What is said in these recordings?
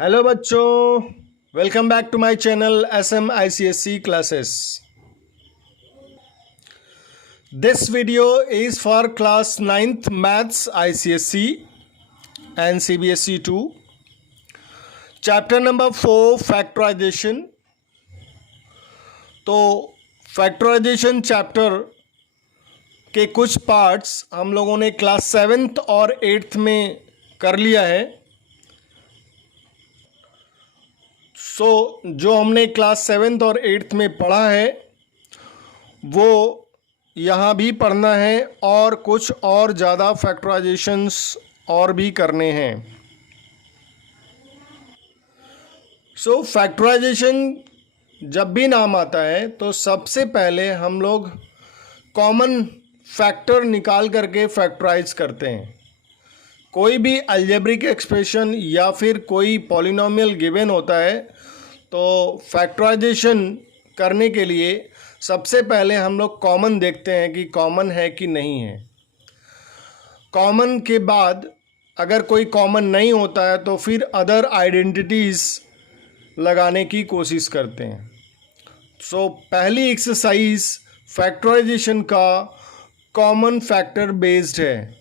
Hello बच्चों, welcome back to my channel SM ICSE classes. This video is for class 9th maths ICSE and CBSE 2, chapter number 4 factorisation. तो factorisation chapter के कुछ parts हम लोगों ने class 7th और 8th में कर लिया है। जो हमने क्लास 7th और 8th में पढ़ा है वो यहाँ भी पढ़ना है और कुछ और ज़्यादा फैक्टराइजेशंस और भी करने हैं। फैक्टराइजेशन जब भी नाम आता है तो सबसे पहले हम लोग कॉमन फैक्टर निकाल करके फैक्टराइज करते हैं। कोई भी अलजेब्रिक एक्सप्रेशन या फिर कोई पॉलिनोमियल गिवन होता है तो फैक्टराइजेशन करने के लिए सबसे पहले हम लोग कॉमन देखते हैं कि कॉमन है कि नहीं है। कॉमन के बाद अगर कोई कॉमन नहीं होता है तो फिर अदर आइडेंटिटीज़ लगाने की कोशिश करते हैं। पहली एक्सरसाइज फैक्टराइजेशन का कॉमन फैक्टर बेस्ड है,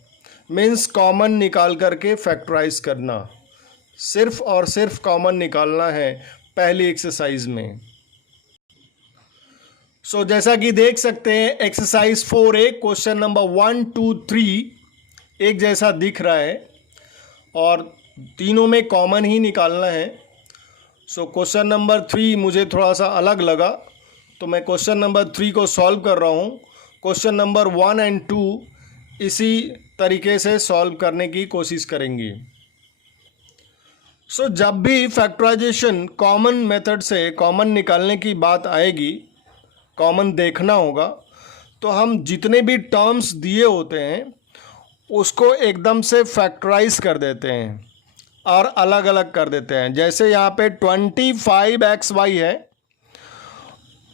मीन्स कॉमन निकाल करके फैक्टराइज करना, सिर्फ और सिर्फ कॉमन निकालना है पहली एक्सरसाइज में। जैसा कि देख सकते हैं एक्सरसाइज 4A क्वेश्चन नंबर 1, 2, 3 एक जैसा दिख रहा है और तीनों में कॉमन ही निकालना है। क्वेश्चन नंबर 3 मुझे थोड़ा सा अलग लगा तो मैं क्वेश्चन नंबर 3 को सॉल्व कर रहा हूँ। क्वेश्चन नंबर 1 और 2 इसी तरीके से सॉल्व करने की कोशिश करेंगे। जब भी फैक्टराइजेशन कॉमन मेथड से कॉमन निकालने की बात आएगी, कॉमन देखना होगा, तो हम जितने भी टर्म्स दिए होते हैं उसको एकदम से फैक्टराइज कर देते हैं और अलग अलग कर देते हैं। जैसे यहाँ पे 25xy है,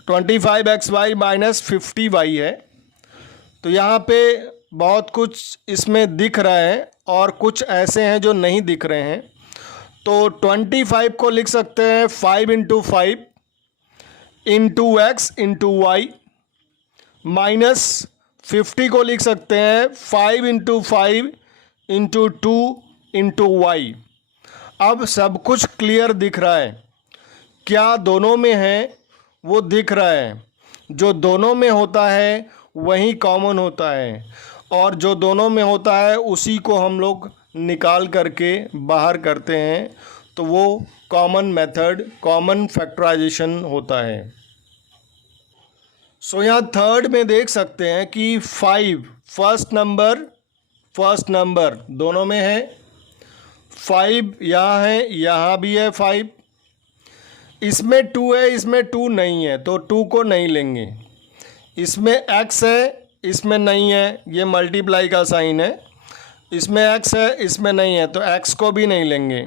25xy माइनस 50y है, तो यहाँ पे बहुत कुछ इसमें दिख रहा है और कुछ ऐसे हैं जो नहीं दिख रहे हैं। तो 25 को लिख सकते हैं 5 × 5 × x × y, माइनस 50 को लिख सकते हैं 5 × 5 × 2 × y। अब सब कुछ क्लियर दिख रहा है, क्या दोनों में है वो दिख रहा है। जो दोनों में होता है वही कॉमन होता है और जो दोनों में होता है उसी को हम लोग निकाल करके बाहर करते हैं, तो वो कॉमन मेथड, कॉमन फैक्टराइजेशन होता है। यहाँ थर्ड में देख सकते हैं कि 5 फर्स्ट नंबर दोनों में है। 5 यहाँ है, यहाँ भी है 5। इसमें 2 है, इसमें 2 नहीं है तो 2 को नहीं लेंगे। इसमें x है, इसमें नहीं है, ये मल्टीप्लाई का साइन है। इसमें x है, इसमें नहीं है तो x को भी नहीं लेंगे।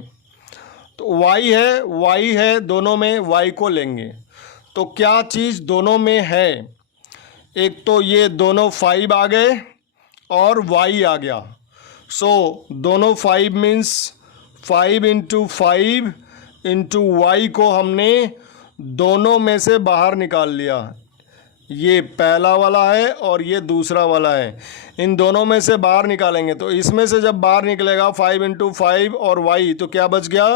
तो y है दोनों में, y को लेंगे। तो क्या चीज़ दोनों में है? एक तो ये दोनों 5 आ गए और y आ गया। दोनों 5 मीन्स 5 × 5 × y को हमने दोनों में से बाहर निकाल लिया। ये पहला वाला है और ये दूसरा वाला है, इन दोनों में से बाहर निकालेंगे। तो इसमें से जब बाहर निकलेगा 5 × 5 और y, तो क्या बच गया?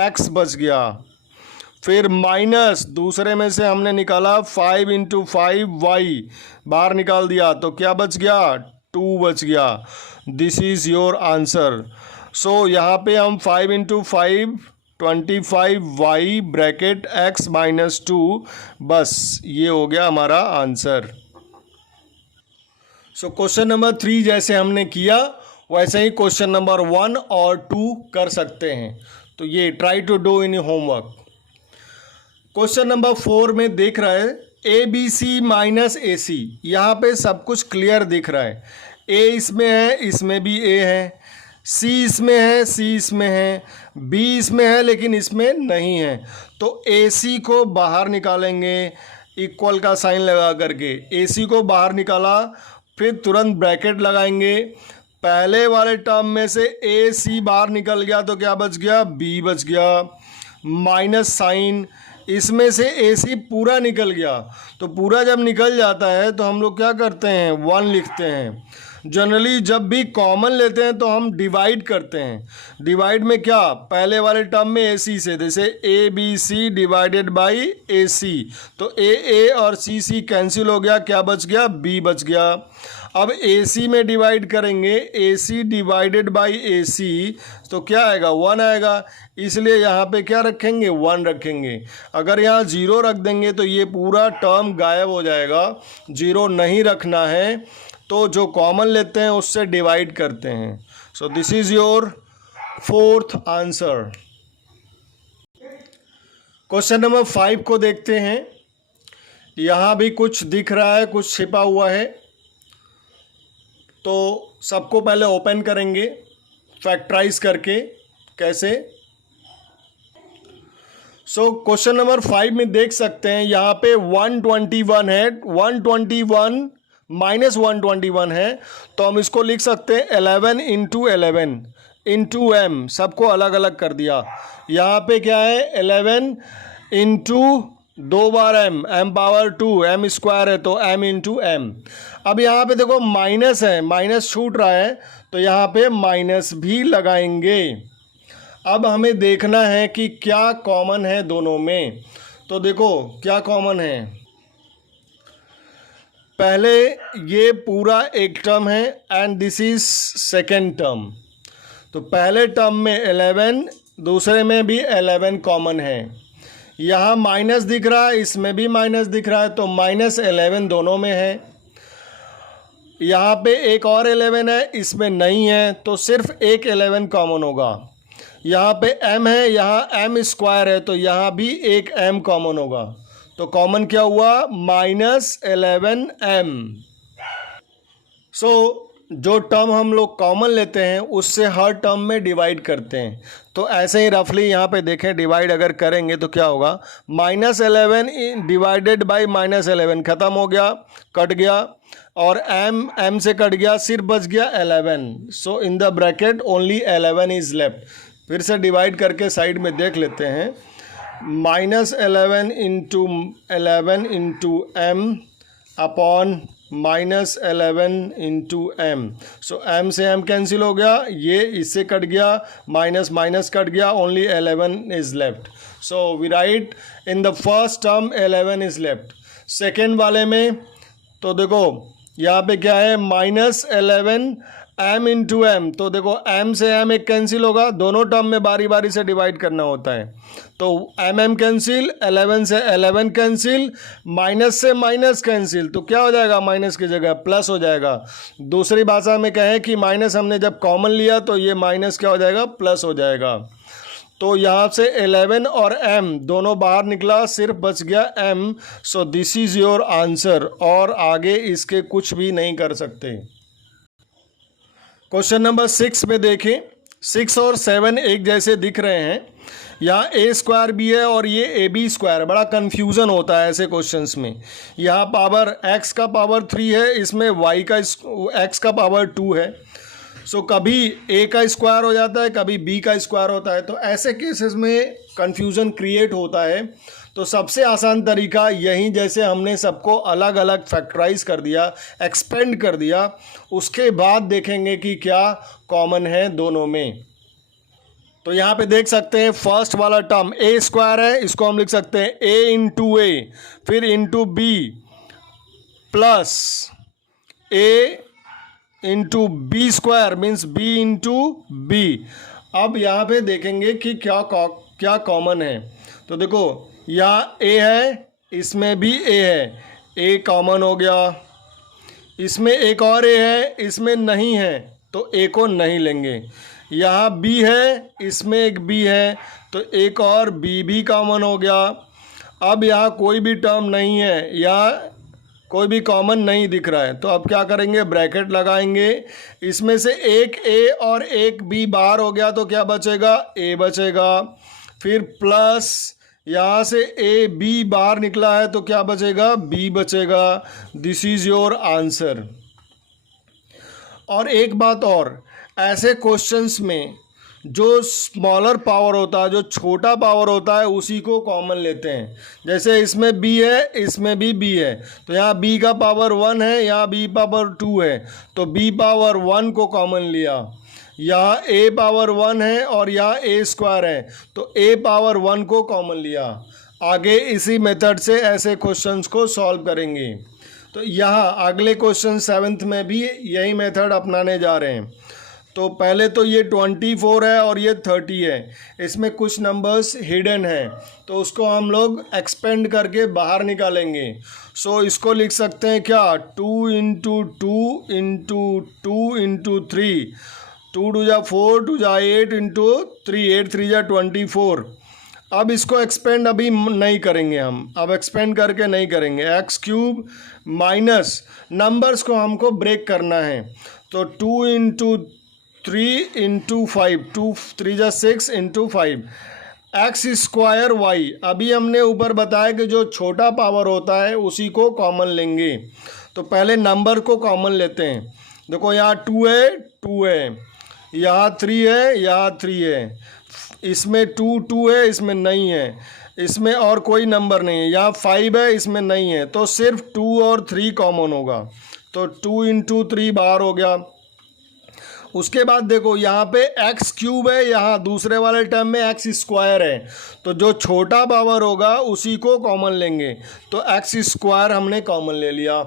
x बच गया। फिर माइनस दूसरे में से हमने निकाला 5 × 5y, बाहर निकाल दिया तो क्या बच गया? 2 बच गया। This is your answer. यहाँ पे हम 5 × 5 25y ब्रैकेट x माइनस 2, बस ये हो गया हमारा आंसर। क्वेश्चन नंबर 3 जैसे हमने किया वैसे ही क्वेश्चन नंबर 1 और 2 कर सकते हैं। तो ये try to do in homework. Question number 4 में देख रहा है ABC माइनस AC, यहाँ पे सब कुछ क्लियर दिख रहा है। A इसमें है, इसमें भी A है, C इसमें है, C इसमें है, B इसमें है लेकिन इसमें नहीं है। तो AC को बाहर निकालेंगे इक्वल का साइन लगा करके। AC को बाहर निकाला, फिर तुरंत ब्रैकेट लगाएंगे, पहले वाले टर्म में से ए सी बाहर निकल गया तो क्या बच गया, बी बच गया, माइनस साइन, इसमें से ए सी पूरा निकल गया। तो पूरा जब निकल जाता है तो हम लोग क्या करते हैं, 1 लिखते हैं। जनरली जब भी कॉमन लेते हैं तो हम डिवाइड करते हैं। डिवाइड में क्या, पहले वाले टर्म में ए सी से, जैसे a b c divided by a c, तो ए और सी कैंसिल हो गया, क्या बच गया, बी बच गया। अब ए सी में डिवाइड करेंगे, ए सी डिवाइडेड बाई ए सी, तो क्या आएगा, 1 आएगा। इसलिए यहाँ पे क्या रखेंगे, 1 रखेंगे। अगर यहाँ 0 रख देंगे तो ये पूरा टर्म गायब हो जाएगा। 0 नहीं रखना है, तो जो कॉमन लेते हैं उससे डिवाइड करते हैं। So this is your 4th answer. Question number 5 को देखते हैं। यहाँ भी कुछ दिख रहा है, कुछ छिपा हुआ है, तो सबको पहले ओपन करेंगे फैक्टराइज करके। कैसे, सो क्वेश्चन नंबर 5 में देख सकते हैं यहाँ पे 121 है, 121 माइनस 121 है, तो हम इसको लिख सकते हैं 11 इंटू 11 इंटू एम, सबको अलग अलग कर दिया। यहाँ पे क्या है, 11 इंटू 2 बार m, m power 2, m square है तो एम इंटू एम। अब यहाँ पे देखो माइनस है, माइनस छूट रहा है, तो यहाँ पे माइनस भी लगाएंगे। अब हमें देखना है कि क्या कॉमन है दोनों में। तो देखो क्या कॉमन है, पहले ये पूरा एक टर्म है and this is second term. तो पहले टर्म में 11, दूसरे में भी 11 कॉमन है। यहाँ माइनस दिख रहा है, इसमें भी माइनस दिख रहा है, तो -11 दोनों में है। यहाँ पे एक और 11 है, इसमें नहीं है, तो सिर्फ एक 11 कॉमन होगा। यहाँ पे m है, यहाँ m स्क्वायर है, तो यहाँ भी एक m कॉमन होगा। तो कॉमन क्या हुआ, -11m। सो जो टर्म हम लोग कॉमन लेते हैं उससे हर टर्म में डिवाइड करते हैं। तो ऐसे ही रफली यहाँ पे देखें, डिवाइड अगर करेंगे तो क्या होगा, -11 डिवाइडेड बाई -11 ख़त्म हो गया, कट गया, और m से कट गया, सिर्फ बच गया 11। So in the bracket only 11 is left. फिर से डिवाइड करके साइड में देख लेते हैं, -11 into m upon -11 into m। So m से m कैंसिल हो गया, ये इससे कट गया, माइनस माइनस कट गया, only 11 is left. So we write in the first term 11 is left. Second वाले में तो देखो यहाँ पे क्या है, -11 m इंटू एम, तो देखो m से m एक कैंसिल होगा, दोनों टर्म में बारी बारी से डिवाइड करना होता है। तो m कैंसिल, 11 से 11 कैंसिल, माइनस से माइनस कैंसिल, तो क्या हो जाएगा, माइनस की जगह प्लस हो जाएगा। दूसरी भाषा में कहें कि माइनस हमने जब कॉमन लिया तो ये माइनस क्या हो जाएगा, प्लस हो जाएगा। तो यहाँ से 11 और m दोनों बाहर निकला, सिर्फ बच गया m। So this is your answer, और आगे इसके कुछ भी नहीं कर सकते। क्वेश्चन नंबर 6 में देखें, 6 और 7 एक जैसे दिख रहे हैं। यहाँ ए स्क्वायर भी है और ये ए बी स्क्वायर, बड़ा कन्फ्यूज़न होता है ऐसे क्वेश्चंस में। यहाँ पावर x का पावर 3 है, इसमें y का x का पावर 2 है। सो कभी a का स्क्वायर हो जाता है, कभी b का स्क्वायर होता है, तो ऐसे केसेस में कन्फ्यूज़न क्रिएट होता है। तो सबसे आसान तरीका यही, जैसे हमने सबको अलग अलग फैक्टराइज कर दिया, एक्सपेंड कर दिया, उसके बाद देखेंगे कि क्या कॉमन है दोनों में। तो यहाँ पे देख सकते हैं फर्स्ट वाला टर्म ए स्क्वायर है, इसको हम लिख सकते हैं a इंटू ए, फिर into b plus a into b square means b into b. अब यहाँ पे देखेंगे कि क्या कॉमन है। तो देखो यहाँ a है, इसमें भी a है, a कॉमन हो गया, इसमें एक और a है, इसमें नहीं है, तो a को नहीं लेंगे। यहाँ b है, इसमें एक b है, तो एक और b भी कॉमन हो गया। अब यहाँ कोई भी टर्म नहीं है, यहाँ कोई भी कॉमन नहीं दिख रहा है, तो अब क्या करेंगे, ब्रैकेट लगाएंगे। इसमें से एक a और एक b बाहर हो गया, तो क्या बचेगा, a बचेगा। फिर प्लस यहाँ से ए बी बाहर निकला है, तो क्या बचेगा, बी बचेगा। This is your answer. और एक बात और, ऐसे क्वेश्चंस में जो स्मॉलर पावर होता है, जो छोटा पावर होता है, उसी को कॉमन लेते हैं। जैसे इसमें b है, इसमें भी b है, तो यहाँ b का पावर 1 है, यहाँ b पावर 2 है, तो b पावर 1 को कॉमन लिया। यहाँ a पावर 1 है और यहाँ a स्क्वायर है, तो a पावर 1 को कॉमन लिया। आगे इसी मेथड से ऐसे क्वेश्चंस को सॉल्व करेंगे। तो यहाँ अगले क्वेश्चन 7th में भी यही मेथड अपनाने जा रहे हैं। तो पहले तो ये 24 है और ये 30 है, इसमें कुछ नंबर्स हिडन है, तो उसको हम लोग एक्सपेंड करके बाहर निकालेंगे। सो इसको लिख सकते हैं क्या, 2 इंटू 2 इंटू 2 इंटू 3, 2 2 जा 4, 2 जा 8 इंटू 3, 8 3 जा 24। अब इसको एक्सपेंड अभी नहीं करेंगे हम, अब एक्सपेंड करके नहीं करेंगे। एक्स क्यूब माइनस नंबर्स को हमको ब्रेक करना है, तो 2 इंटू 3 इंटू 5, 2 3 जा 6 इंटू 5, एक्स स्क्वायर वाई। अभी हमने ऊपर बताया कि जो छोटा पावर होता है उसी को कॉमन लेंगे। तो पहले नंबर को कॉमन लेते हैं। देखो यहाँ 2 है, 2 है, यहाँ 3 है, यहाँ 3 है, इसमें 2 2 है, इसमें नहीं है, इसमें और कोई नंबर नहीं है, यहाँ 5 है, इसमें नहीं है, तो सिर्फ 2 और 3 कॉमन होगा, तो 2 इंटू 3 बाहर हो गया। उसके बाद देखो यहाँ पे एक्स क्यूब है, यहाँ दूसरे वाले टर्म में एक्स स्क्वायर है, तो जो छोटा पावर होगा उसी को कॉमन लेंगे, तो एक्स स्क्वायर हमने कॉमन ले लिया।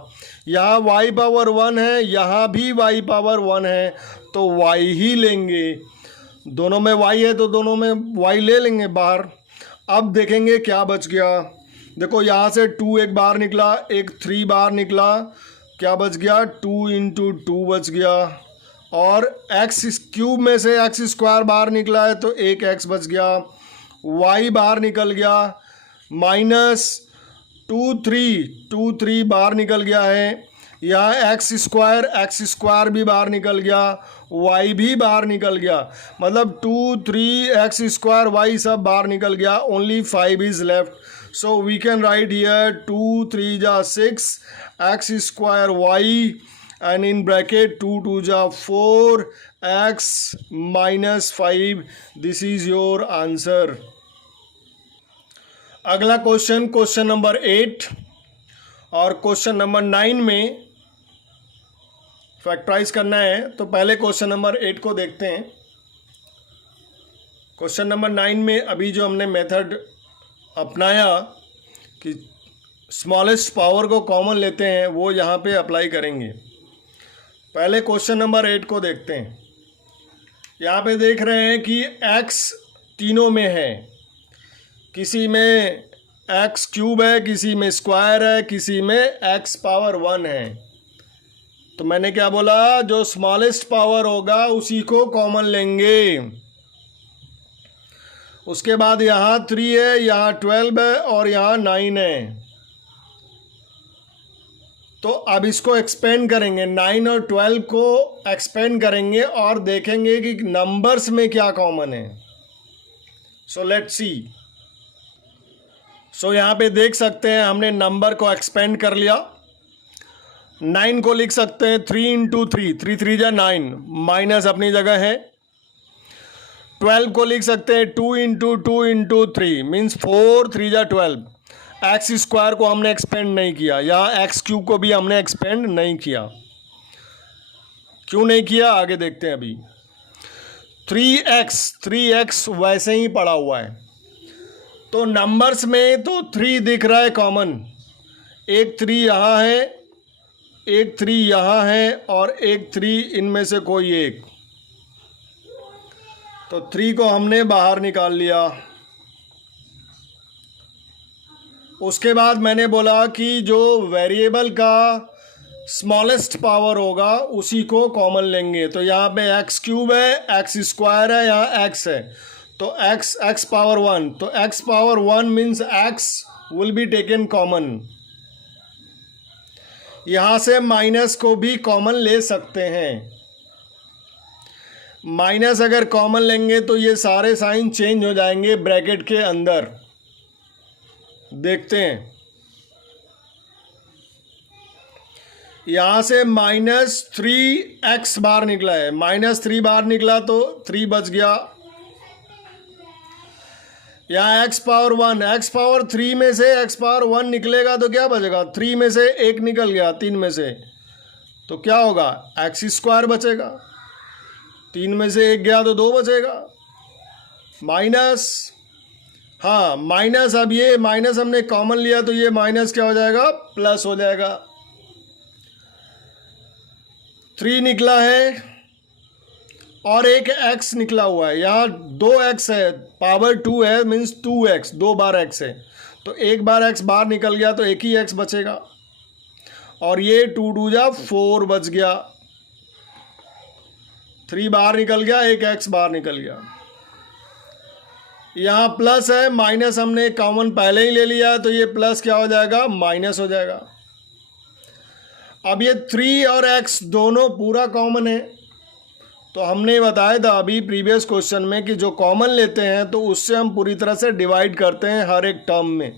यहाँ वाई पावर 1 है, यहाँ भी वाई पावर 1 है, तो वाई ही लेंगे। दोनों में वाई है तो दोनों में वाई ले लेंगे बाहर। अब देखेंगे क्या बच गया। देखो यहाँ से 2 एक बाहर निकला, एक 3 बाहर निकला, क्या बच गया, 2 इंटू 2 बच गया, और एक्स क्यूब में से एक्स स्क्वायर बाहर निकला है तो एक एक्स बच गया, वाई बाहर निकल गया, माइनस 2 3 बाहर निकल गया है, यहाँ एक्स स्क्वायर भी बाहर निकल गया, वाई भी बाहर निकल गया, मतलब 2 3 एक्स स्क्वायर वाई सब बाहर निकल गया, only 5 is left. So we can write here 2 3 जा 6 x square y and in bracket 2 2 जा 4 x minus 5, this is your answer। अगला क्वेश्चन, क्वेश्चन नंबर 8 और क्वेश्चन नंबर 9 में फैक्टराइज करना है। तो पहले क्वेश्चन नंबर 8 को देखते हैं। क्वेश्चन नंबर 9 में अभी जो हमने मेथड अपनाया कि स्मॉलेस्ट पावर को कॉमन लेते हैं, वो यहाँ पे अप्लाई करेंगे। पहले क्वेश्चन नंबर 8 को देखते हैं। यहाँ पे देख रहे हैं कि x तीनों में है, किसी में x क्यूब है, किसी में स्क्वायर है, किसी में x पावर 1 है। तो मैंने क्या बोला, जो स्मॉलेस्ट पावर होगा उसी को कॉमन लेंगे। उसके बाद यहाँ 3 है, यहाँ 12 है और यहाँ 9 है। तो अब इसको एक्सपेंड करेंगे, 9 और 12 को एक्सपेंड करेंगे और देखेंगे कि नंबर्स में क्या कॉमन है। So let's see. सो यहाँ पे देख सकते हैं हमने नंबर को एक्सपेंड कर लिया। 9 को लिख सकते हैं 3 इंटू 3, 3 3 जा 9, माइनस अपनी जगह है। 12 को लिख सकते हैं 2 इंटू 2 इंटू 3 मीन्स 4 3 जा 12। एक्स स्क्वायर को हमने एक्सपेंड नहीं किया, यहाँ एक्स क्यूब को भी हमने एक्सपेंड नहीं किया। क्यों नहीं किया, आगे देखते हैं अभी। 3x वैसे ही पड़ा हुआ है, तो नंबर्स में तो 3 दिख रहा है कॉमन, एक 3 यहाँ है, एक 3 यहाँ है और एक 3 इनमें से कोई एक, तो 3 को हमने बाहर निकाल लिया। उसके बाद मैंने बोला कि जो वेरिएबल का स्मॉलेस्ट पावर होगा उसी को कॉमन लेंगे। तो यहाँ पे एक्स क्यूब है, एक्स स्क्वायर है, यहाँ एक्स है, तो एक्स पावर 1, तो x power 1 means x will be taken common. यहाँ से माइनस को भी कॉमन ले सकते हैं। माइनस अगर कॉमन लेंगे तो ये सारे साइन चेंज हो जाएंगे ब्रैकेट के अंदर। देखते हैं, यहाँ से -3x बाहर निकला है, -3 बाहर निकला तो 3 बच गया। यहाँ x पावर 1, x पावर 3 में से x पावर 1 निकलेगा तो क्या बचेगा, 3 में से 1 निकल गया, 3 में से, तो क्या होगा, एक्स स्क्वायर बचेगा। 3 में से 1 गया तो 2 बचेगा, माइनस, हाँ माइनस, अब ये माइनस हमने कॉमन लिया तो ये माइनस क्या हो जाएगा, प्लस हो जाएगा। 3 निकला है और एक x निकला हुआ है, यहाँ 2x है, पावर 2 है, मीन्स 2x, 2 बार x है, तो 1 बार x बाहर निकल गया तो एक ही x बचेगा, और ये 2 2 जा 4 बच गया। 3 बाहर निकल गया, एक x बाहर निकल गया। यहाँ प्लस है, माइनस हमने कॉमन पहले ही ले लिया तो ये प्लस क्या हो जाएगा, माइनस हो जाएगा। अब ये 3 और x दोनों पूरा कॉमन है, तो हमने बताया था अभी प्रीवियस क्वेश्चन में कि जो कॉमन लेते हैं तो उससे हम पूरी तरह से डिवाइड करते हैं हर एक टर्म में।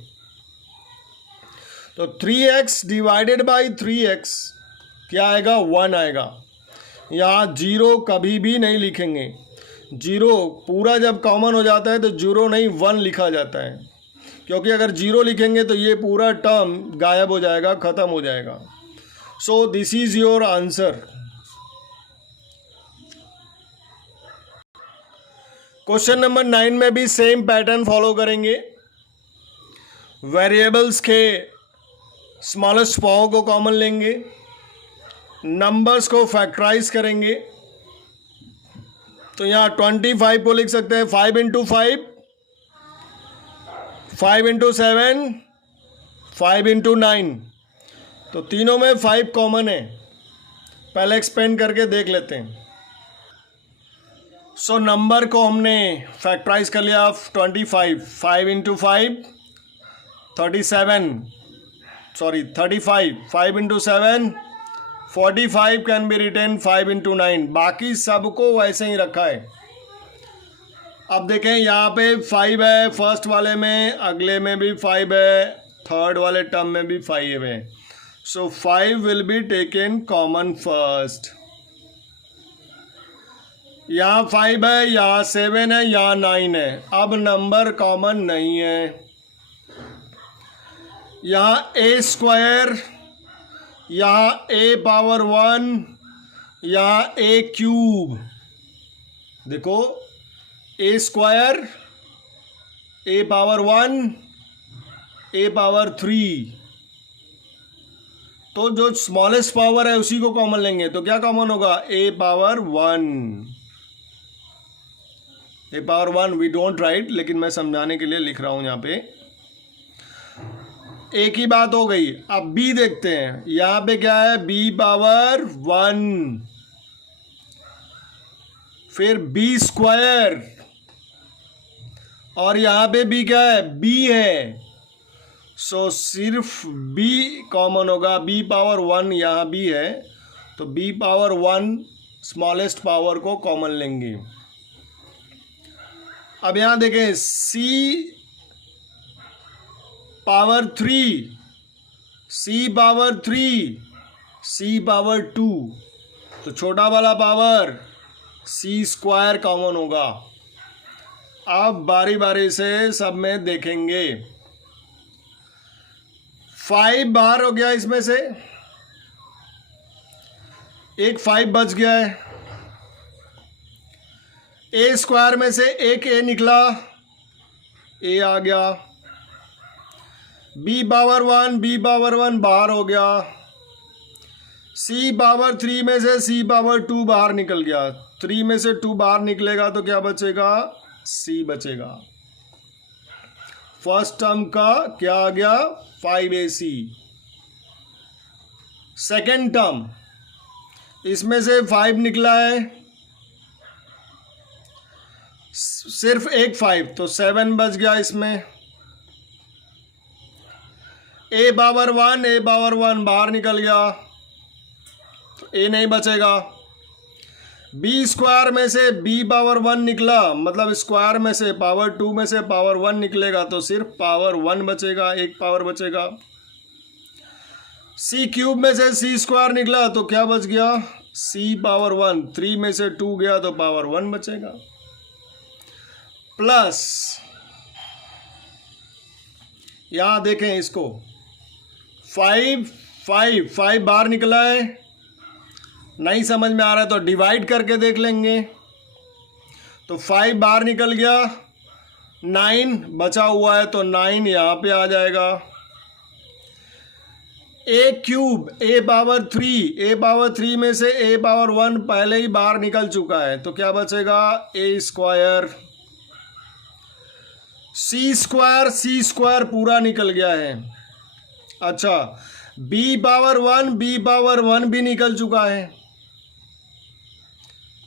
तो 3x डिवाइडेड बाई 3x क्या आएगा, 1 आएगा। यहाँ 0 कभी भी नहीं लिखेंगे, 0 पूरा जब कॉमन हो जाता है तो 0 नहीं 1 लिखा जाता है, क्योंकि अगर 0 लिखेंगे तो ये पूरा टर्म गायब हो जाएगा, ख़त्म हो जाएगा। So this is your answer. Question number 9 में भी सेम पैटर्न फॉलो करेंगे। वेरिएबल्स के स्मॉलेस्ट पावर को कॉमन लेंगे, नंबर्स को फैक्टराइज करेंगे। तो यहाँ 25 को लिख सकते हैं 5 इंटू 5, 5 इंटू 7, 5 इंटू 9, तो तीनों में 5 कॉमन है। पहले एक्सपेंड करके देख लेते हैं। सो नंबर को हमने फैक्टराइज कर लिया, 25, 5 into 5 37, sorry 35, 5 into 7 45 can be written 5 into 9, बाकी सबको वैसे ही रखा है। अब देखें यहाँ पे 5 है फर्स्ट वाले में, अगले में भी 5 है, थर्ड वाले टर्म में भी 5 है। सो 5 will be taken common first. यहाँ 5 है, यहाँ 7 है, यहाँ 9 है। अब नंबर कॉमन नहीं है। यहाँ a स्क्वायर, यहाँ a पावर 1, यहाँ a क्यूब। देखो a square, a power 1, a power 3, तो जो स्मॉलेस्ट पावर है उसी को कॉमन लेंगे, तो क्या कॉमन होगा, a power 1। a power 1 we don't write, लेकिन मैं समझाने के लिए लिख रहा हूं यहाँ पे। एक ही बात हो गई। अब b देखते हैं, यहाँ पे क्या है, b पावर 1, फिर b स्क्वायर, और यहाँ पे b क्या है, b है। सो सिर्फ b कॉमन होगा, b पावर 1 यहाँ b है, तो b पावर 1 स्मॉलेस्ट पावर को कॉमन लेंगे। अब यहाँ देखें c power 3, c power 3, c power 2, तो छोटा वाला पावर c स्क्वायर कॉमन होगा। अब बारी बारी से सब में देखेंगे। 5 बाहर हो गया, इसमें से एक 5 बच गया है। a स्क्वायर में से एक a निकला, a आ गया। b पावर 1, b पावर 1 बाहर हो गया। c पावर 3 में से c पावर 2 बाहर निकल गया। 3 में से 2 बाहर निकलेगा तो क्या बचेगा, c बचेगा। फर्स्ट टर्म का क्या आ गया, 5ac। सेकेंड टर्म, इसमें से 5 निकला है, सिर्फ एक 5, तो 7 बच गया इसमें। a पावर 1, a पावर 1 बाहर निकल गया, तो a नहीं बचेगा। b स्क्वायर में से b पावर 1 निकला, मतलब स्क्वायर में से पावर 2 में से पावर 1 निकलेगा, तो सिर्फ पावर 1 बचेगा, एक पावर बचेगा। सी क्यूब में से सी स्क्वायर निकला तो क्या बच गया, सी पावर 1। 3 में से 2 गया तो पावर 1 बचेगा, प्लस यहां देखें इसको 5 बाहर निकला है, नहीं समझ में आ रहा है तो डिवाइड करके देख लेंगे। तो 5 बाहर निकल गया, 9 बचा हुआ है तो 9 यहाँ पे आ जाएगा। ए क्यूब ए पावर 3 में से ए पावर 1 पहले ही बाहर निकल चुका है तो क्या बचेगा, ए स्क्वायर। सी स्क्वायर पूरा निकल गया है। अच्छा, बी पावर 1 भी निकल चुका है।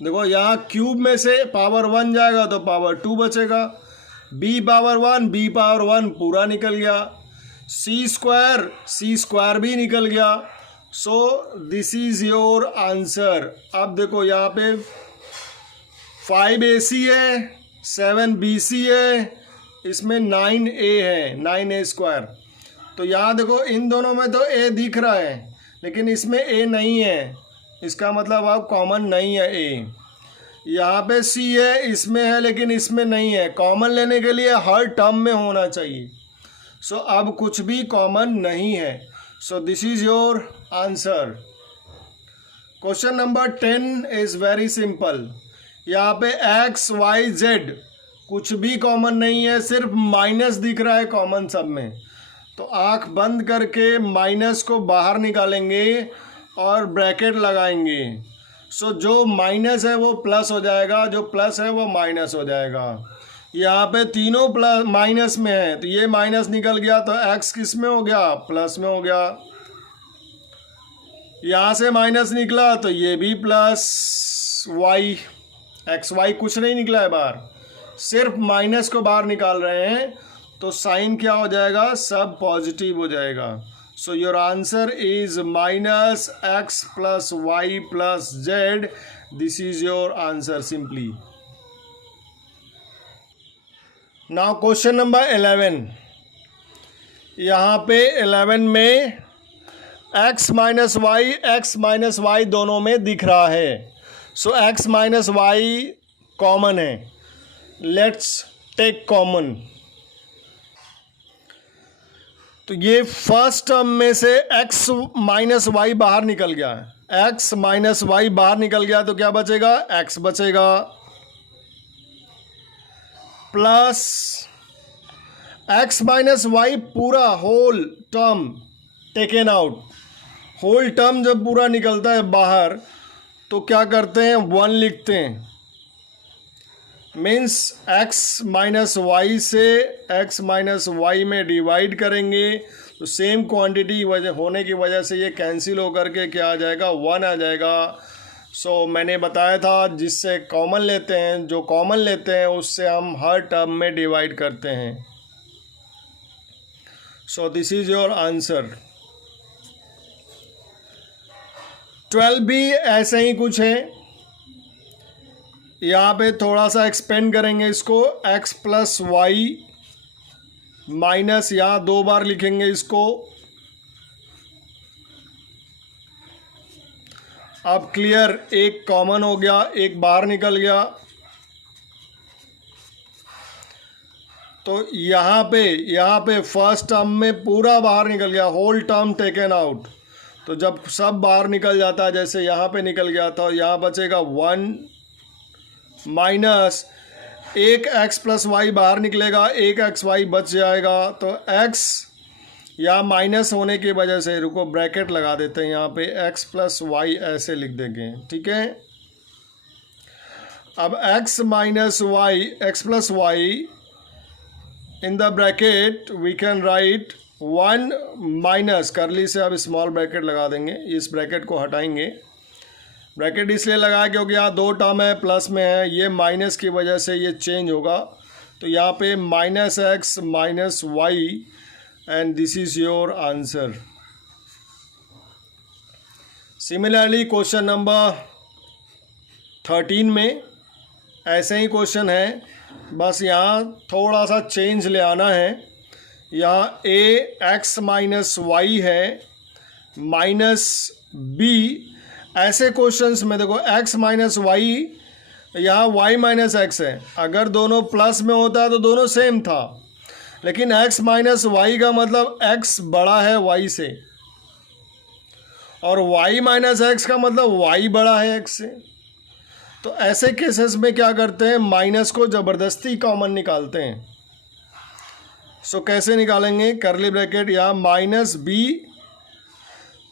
देखो यहाँ क्यूब में से पावर 1 जाएगा तो पावर 2 बचेगा, बी पावर 1 पूरा निकल गया, सी स्क्वायर भी निकल गया। So this is your answer. अब देखो यहाँ पे 5ac है, 7bc है, इसमें 9a है, 9a स्क्वायर। तो यहाँ देखो इन दोनों में तो a दिख रहा है लेकिन इसमें a नहीं है, इसका मतलब अब कॉमन नहीं है a। यहाँ पे c है, इसमें है लेकिन इसमें नहीं है। कॉमन लेने के लिए हर टर्म में होना चाहिए। सो अब कुछ भी कॉमन नहीं है। So this is your answer. Question number 10 is very simple. यहाँ पे x y z कुछ भी कॉमन नहीं है, सिर्फ माइनस दिख रहा है कॉमन सब में। तो आंख बंद करके माइनस को बाहर निकालेंगे और ब्रैकेट लगाएंगे। सो जो माइनस है वो प्लस हो जाएगा, जो प्लस है वो माइनस हो जाएगा। यहाँ पे तीनों प्लस माइनस में है तो ये माइनस निकल गया तो x किस में हो गया, प्लस में हो गया। यहाँ से माइनस निकला तो ये भी प्लस y, एक्स वाई कुछ नहीं निकला है बाहर, सिर्फ माइनस को बाहर निकाल रहे हैं तो साइन क्या हो जाएगा, सब पॉजिटिव हो जाएगा। So your answer is minus x plus y plus z. This is your answer simply. Now question number 11। यहाँ पे 11 में x माइनस वाई दोनों में दिख रहा है। सो x माइनस वाई कॉमन है, लेट्स टेक कॉमन। तो ये फर्स्ट टर्म में से x माइनस वाई बाहर निकल गया है, x माइनस वाई बाहर निकल गया तो क्या बचेगा, x बचेगा, प्लस x माइनस वाई पूरा whole term taken out. Whole term जब पूरा निकलता है बाहर तो क्या करते हैं, 1 लिखते हैं। मीन्स x माइनस वाई से x माइनस वाई में डिवाइड करेंगे तो सेम क्वांटिटी होने की वजह से ये कैंसिल होकर के क्या आ जाएगा, 1 आ जाएगा। सो मैंने बताया था जिससे कॉमन लेते हैं, जो कॉमन लेते हैं उससे हम हर टर्म में डिवाइड करते हैं। So this is your answer. 12 भी ऐसे ही कुछ है। यहाँ पे थोड़ा सा एक्सपेंड करेंगे इसको, x प्लस वाई माइनस, यहाँ 2 बार लिखेंगे इसको। अब क्लियर, एक कॉमन हो गया, एक बाहर निकल गया। तो यहाँ पे फर्स्ट टर्म में पूरा बाहर निकल गया, होल टर्म टेकन आउट। तो जब सब बाहर निकल जाता है, जैसे यहाँ पे निकल गया था, यहाँ बचेगा 1 माइनस एक x प्लस वाई बाहर निकलेगा, एक एक्स वाई बच जाएगा। तो x या माइनस होने की वजह से, रुको ब्रैकेट लगा देते हैं यहाँ पे, x प्लस वाई ऐसे लिख देंगे, ठीक है। अब x minus y, x plus y in the bracket we can write 1 minus, करली से अब स्मॉल ब्रैकेट लगा देंगे, इस ब्रैकेट को हटाएंगे। ब्रैकेट इसलिए लगाया क्योंकि यहाँ 2 टर्म है, प्लस में है, ये माइनस की वजह से ये चेंज होगा। तो यहाँ पे minus x minus y and this is your answer. Similarly question number 13 में ऐसे ही क्वेश्चन है, बस यहाँ थोड़ा सा चेंज ले आना है। यहाँ ए एक्स माइनस वाई है, माइनस बी, ऐसे क्वेश्चंस में देखो x माइनस वाई, यहाँ y माइनस एक्स है, अगर दोनों प्लस में होता है तो दोनों सेम था, लेकिन x माइनस वाई का मतलब x बड़ा है y से, और y माइनस एक्स का मतलब y बड़ा है x से। तो ऐसे केसेस में क्या करते हैं, माइनस को ज़बरदस्ती कॉमन निकालते हैं। सो कैसे निकालेंगे, करली ब्रैकेट या माइनस बी,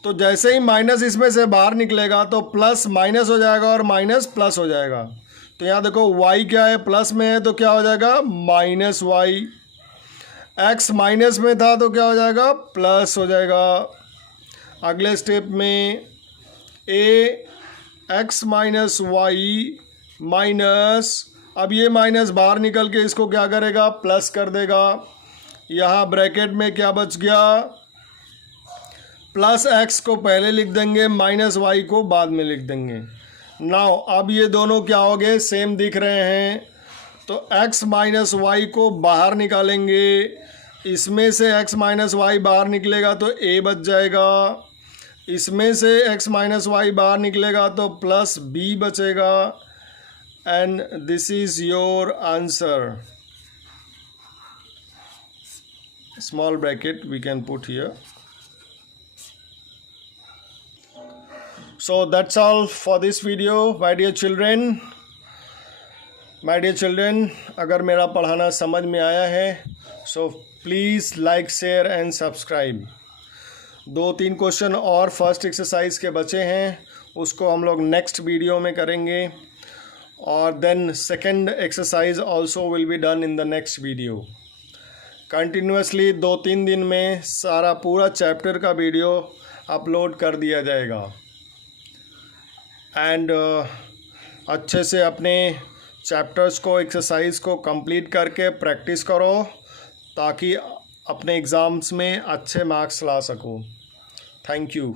तो जैसे ही माइनस इसमें से बाहर निकलेगा तो प्लस माइनस हो जाएगा और माइनस प्लस हो जाएगा। तो यहाँ देखो y क्या है, प्लस में है तो क्या हो जाएगा माइनस वाई, x माइनस में था तो क्या हो जाएगा प्लस हो जाएगा। अगले स्टेप में x माइनस वाई माइनस, अब ये माइनस बाहर निकल के इसको क्या करेगा प्लस कर देगा। यहाँ ब्रैकेट में क्या बच गया, प्लस x को पहले लिख देंगे, माइनस वाई को बाद में लिख देंगे। नाउ अब ये दोनों क्या हो गए, सेम दिख रहे हैं, तो x माइनस वाई को बाहर निकालेंगे, इसमें से x माइनस वाई बाहर निकलेगा तो a बच जाएगा, इसमें से x माइनस वाई बाहर निकलेगा तो प्लस b बचेगा, and this is your answer. Small bracket we can put here. So that's all for this video, my dear children. अगर मेरा पढ़ाना समझ में आया है so please like share and subscribe. 2-3 question और फर्स्ट एक्सरसाइज के बचे हैं, उसको हम लोग नेक्स्ट वीडियो में करेंगे, और then second exercise also will be done in the next video. Continuously 2-3 दिन में सारा पूरा चैप्टर का वीडियो अपलोड कर दिया जाएगा। एंड अच्छे से अपने चैप्टर्स को, एक्सरसाइज को कंप्लीट करके प्रैक्टिस करो, ताकि अपने एग्ज़ाम्स में अच्छे मार्क्स ला सको। Thank you.